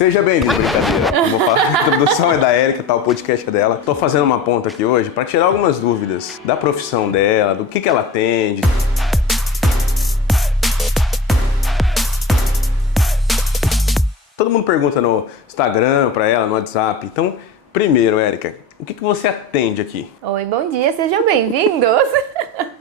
Seja bem-vindo, brincadeira. Eu vou falar, a introdução é da Érica, tá? O podcast é dela. Tô fazendo uma ponta aqui hoje para tirar algumas dúvidas da profissão dela, do que ela atende. Todo mundo pergunta no Instagram para ela, no WhatsApp. Então, primeiro, Érica, o que você atende aqui? Oi, bom dia, sejam bem-vindos!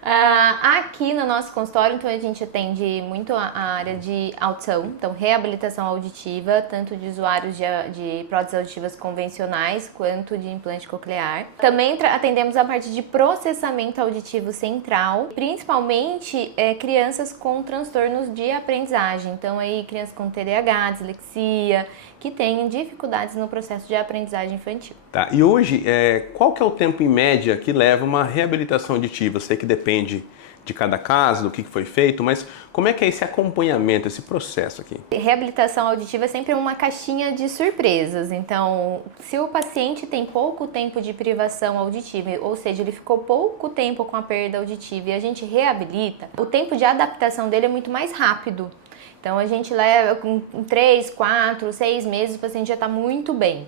Aqui no nosso consultório, então, a gente atende muito a área de audição, então reabilitação auditiva, tanto de usuários de próteses auditivas convencionais quanto de implante coclear. Também atendemos a parte de processamento auditivo central, principalmente crianças com transtornos de aprendizagem, então aí crianças com TDAH, dislexia, que têm dificuldades no processo de aprendizagem infantil. Tá, e hoje, qual que é o tempo em média que leva uma reabilitação auditiva? Eu sei que depende de cada caso, do que foi feito, mas como é que é esse acompanhamento, esse processo aqui? Reabilitação auditiva é sempre uma caixinha de surpresas, então se o paciente tem pouco tempo de privação auditiva, ou seja, ele ficou pouco tempo com a perda auditiva e a gente reabilita, o tempo de adaptação dele é muito mais rápido. Então a gente leva com 3, 4, 6 meses o paciente já está muito bem.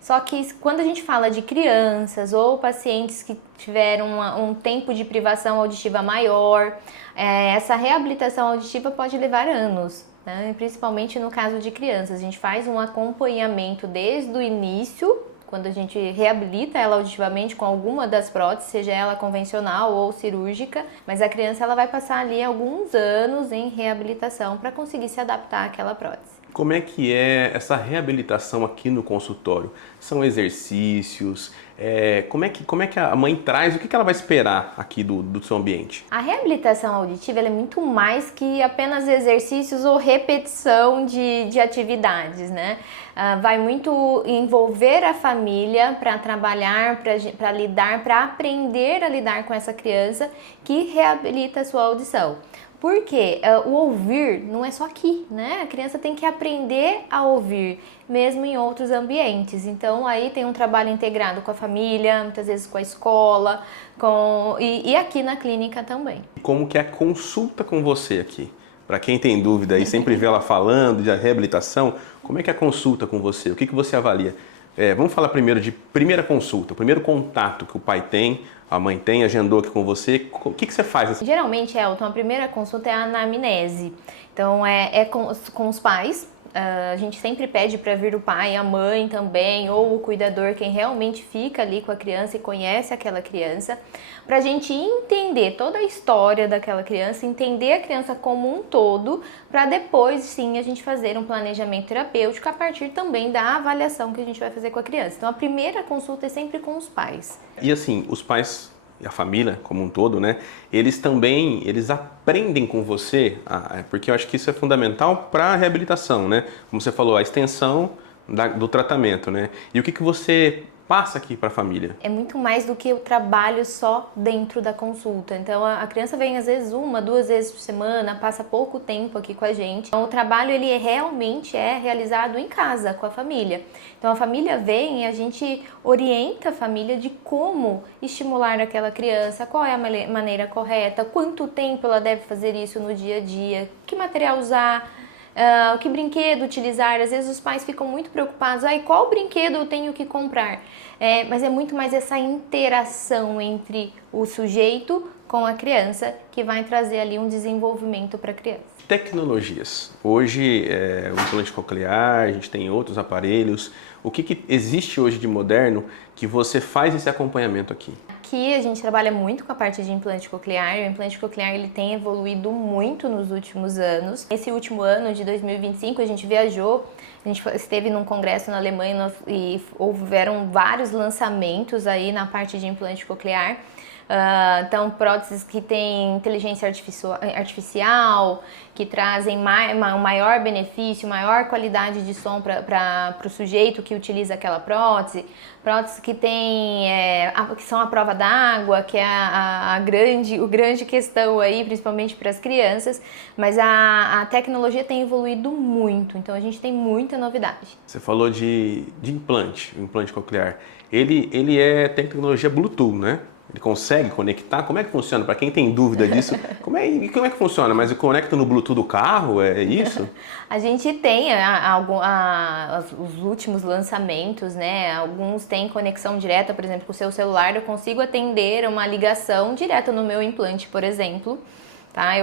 Só que quando a gente fala de crianças ou pacientes que tiveram um tempo de privação auditiva maior, essa reabilitação auditiva pode levar anos, né? Principalmente no caso de crianças. A gente faz um acompanhamento desde o início, quando a gente reabilita ela auditivamente com alguma das próteses, seja ela convencional ou cirúrgica, mas a criança ela vai passar ali alguns anos em reabilitação para conseguir se adaptar àquela prótese. Como é que é essa reabilitação aqui no consultório? São exercícios? Como é que a mãe traz? O que ela vai esperar aqui do seu ambiente? A reabilitação auditiva ela é muito mais que apenas exercícios ou repetição de atividades, né? Vai muito envolver a família para trabalhar, para lidar, para aprender a lidar com essa criança que reabilita a sua audição. Porque o ouvir não é só aqui, né? A criança tem que aprender a ouvir, mesmo em outros ambientes. Então, aí tem um trabalho integrado com a família, muitas vezes com a escola, e aqui na clínica também. Como que é a consulta com você aqui? Para quem tem dúvida e sempre vê ela falando de reabilitação, como é que é a consulta com você? O que você avalia? Vamos falar primeiro de primeira consulta, o primeiro contato que o pai tem, a mãe tem, agendou aqui com você. O que você faz? Geralmente, Elton, a primeira consulta é a anamnese. Então, com os pais. A gente sempre pede para vir o pai, a mãe também, ou o cuidador, quem realmente fica ali com a criança e conhece aquela criança, para a gente entender toda a história daquela criança, entender a criança como um todo, para depois sim a gente fazer um planejamento terapêutico a partir também da avaliação que a gente vai fazer com a criança. Então a primeira consulta é sempre com os pais. E assim, os pais e a família como um todo, né? Eles aprendem com você, porque eu acho que isso é fundamental para a reabilitação, né? Como você falou, a extensão do tratamento, né? E o que você passa aqui para a família? É muito mais do que o trabalho só dentro da consulta. Então a criança vem às vezes 1, 2 vezes por semana, passa pouco tempo aqui com a gente. Então o trabalho ele realmente é realizado em casa com a família. Então a família vem e a gente orienta a família de como estimular aquela criança, qual é a maneira correta, quanto tempo ela deve fazer isso no dia a dia, que material usar, que brinquedo utilizar. Às vezes os pais ficam muito preocupados, qual brinquedo eu tenho que comprar? Mas é muito mais essa interação entre o sujeito com a criança que vai trazer ali um desenvolvimento para a criança. Tecnologias. Hoje, o implante coclear, a gente tem outros aparelhos. O que existe hoje de moderno que você faz esse acompanhamento aqui? Aqui a gente trabalha muito com a parte de implante coclear. O implante coclear ele tem evoluído muito nos últimos anos. Esse último ano de 2025 a gente viajou, a gente esteve num congresso na Alemanha e houveram vários lançamentos aí na parte de implante coclear. Então, próteses que têm inteligência artificial, que trazem um maior benefício, maior qualidade de som para o sujeito que utiliza aquela prótese. Próteses que que são a prova d'água, que é o grande questão aí, principalmente para as crianças. Mas a tecnologia tem evoluído muito, então a gente tem muita novidade. Você falou de implante, o implante coclear. Ele é tecnologia Bluetooth, né? Ele consegue conectar? Como é que funciona? Para quem tem dúvida disso, como é que funciona? Mas conecta no Bluetooth do carro? É isso? A gente tem os últimos lançamentos, né? Alguns têm conexão direta, por exemplo, com o seu celular. Eu consigo atender uma ligação direta no meu implante, por exemplo. Tá?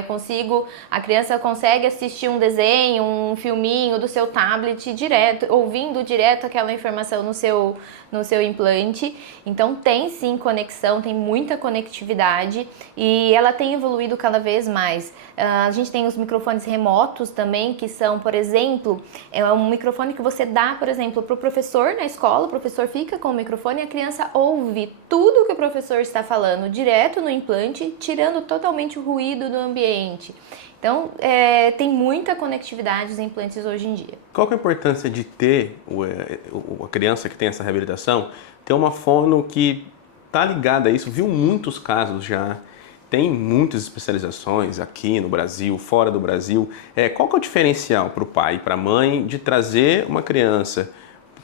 A criança consegue assistir um desenho, um filminho do seu tablet direto, ouvindo direto aquela informação no seu implante. Então tem sim conexão, tem muita conectividade e ela tem evoluído cada vez mais. A gente tem os microfones remotos também, que são, por exemplo, é um microfone que você dá, por exemplo, para o professor na escola, o professor fica com o microfone e a criança ouve tudo que o professor está falando direto no implante, tirando totalmente o ruído do ambiente. Então, tem muita conectividade os implantes hoje em dia. Qual que é a importância de ter a criança que tem essa reabilitação, ter uma fono que está ligada a isso? Viu muitos casos já, tem muitas especializações aqui no Brasil, fora do Brasil. Qual que é o diferencial para o pai e para a mãe de trazer uma criança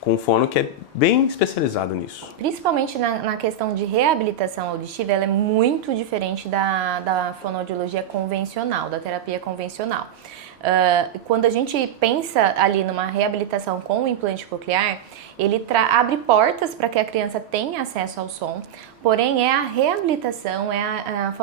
com um fono que é bem especializado nisso? Principalmente na questão de reabilitação auditiva, ela é muito diferente da fonoaudiologia convencional, da terapia convencional. Quando a gente pensa ali numa reabilitação com o implante coclear, ele abre portas para que a criança tenha acesso ao som, porém é a reabilitação, é a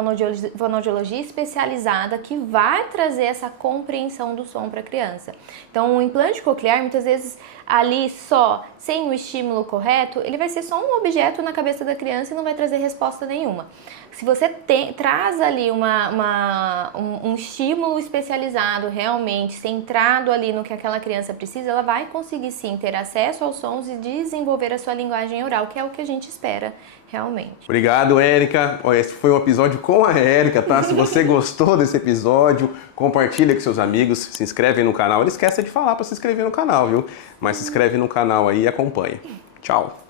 fonoaudiologia especializada que vai trazer essa compreensão do som para a criança. Então o implante coclear, muitas vezes ali só, sem o estímulo correto, ele vai ser só um objeto na cabeça da criança e não vai trazer resposta nenhuma. Se você traz ali um estímulo especializado, realmente centrado ali no que aquela criança precisa, ela vai conseguir sim ter acesso aos sons e desenvolver a sua linguagem oral, que é o que a gente espera realmente. Obrigado, Érica. Esse foi um episódio com a Érica, tá? Se você gostou desse episódio, compartilha com seus amigos, se inscreve no canal. Não esqueça de falar para se inscrever no canal, viu? Mas se inscreve no canal aí e acompanha. Tchau!